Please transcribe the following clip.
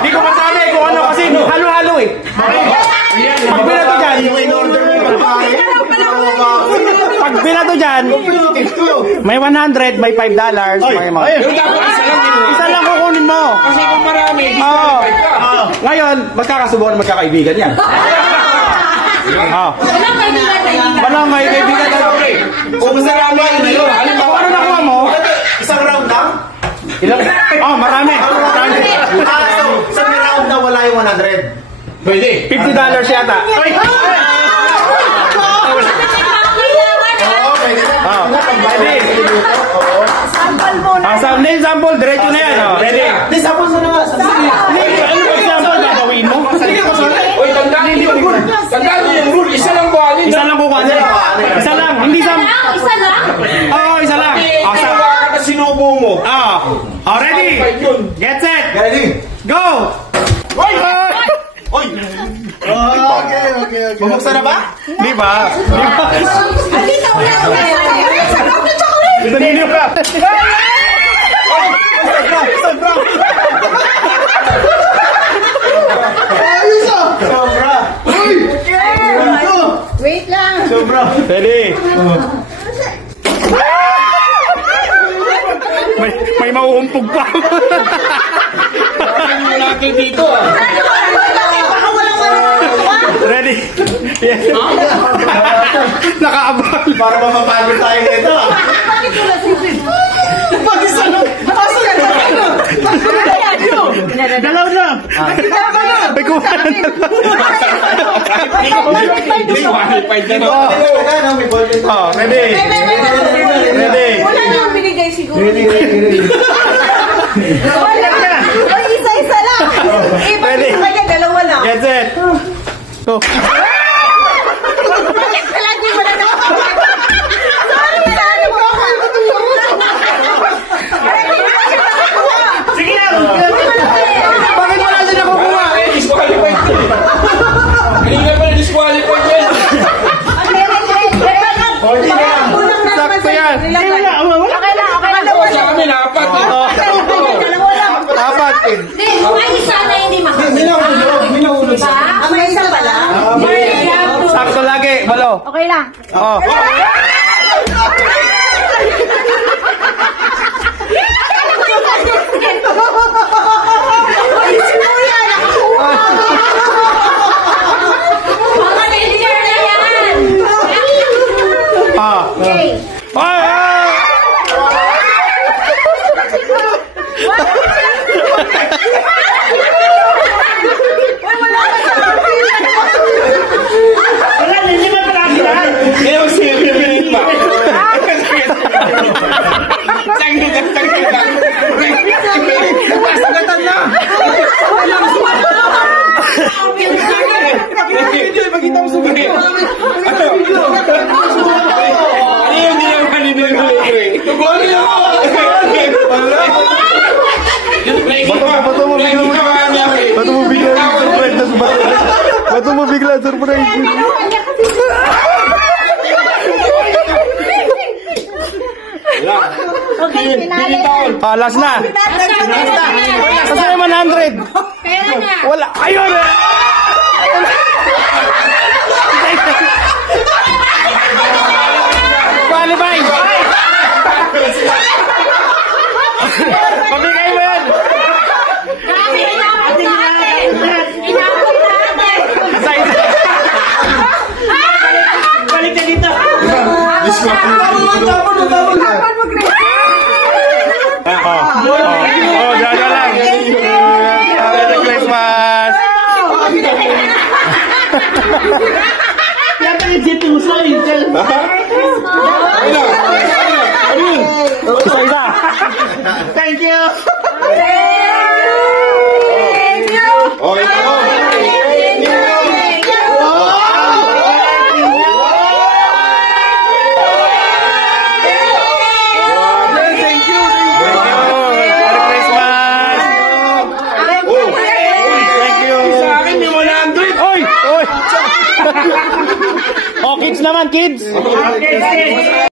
Hindi ko masabi kung ano kasi halo-halo eh. Pag binato dyan, may 100, may $5, may mga. Isa lang kukunin mo. Kasi kung marami, Ngayon, magkakasubukan, magkakaibigan yan. Walang may kaibigan. kung marami, Kung ano nakuha mo? Isang round lang? Ilang? Marami. So, sa round na wala yung 100. pwede. $50 yata. Pwede. Sample, diretso na yan. Ready? Di, sample mo na nga. Ano ba sample gagawin mo? Uy, tandaan niyo yung rule. Isa lang buhanin. Isa lang kukuhanin. Isa lang. Hindi sample. Isa lang? Oo, isa lang. Isa ka na sinubo mo. Ready? Get set. Ready? Go! Oy! Okay. Bumuksan na ba? Di ba? Alita, wala ko na. Sarap na chocolate! Dito ninyo ka. Sobra! Ayos ah! Sobra! Uy! Wait lang. Sobra! Ready? May mauumpog pa. Natin dito Ready? Yes. Nakaabal. Para mapapagod tayo nito ah. Bakit wala sisip? Pag-isa na! Asan na tayo? Dalaw na. May kuha na Qualified na ready? Ready? Wala na ang binigay siguro. Ready. Ay, isa-isa lang. Ready? Bakit sa kanya dalawa lang? Get set. Go. Bakit pala di mo na nakakapag? Sorry, sorry po. Sige lang. Bakit wala siya nakukuha? Disqualified. Kanina pa disqualified yan. Sakto yan. Okay lang. Sa kami dapat. Apat. Hindi, ay isa na hindi makakita. Minahulog. May isa pala? Sakto lagi. Balo. Okay lang. Mga danger na yan! Okay. Ngayon siya pinipinit pa. Sagatan na. Pakita mo sa video. Ano yun yung kanina yung huli? Tugoli ako! Bato mo bigla, surprise. Okay, pinali. Last na. Kasi 100. Kaya na. Wala. Ayun! Qualify! Pabigay mo yan! Grabe, inabot natin. Inabot natin. Balik ka dito! Gaga lang! Merry Christmas! Yata yung dito mo sa Intel. Thank you! Okay, kids naman, kids!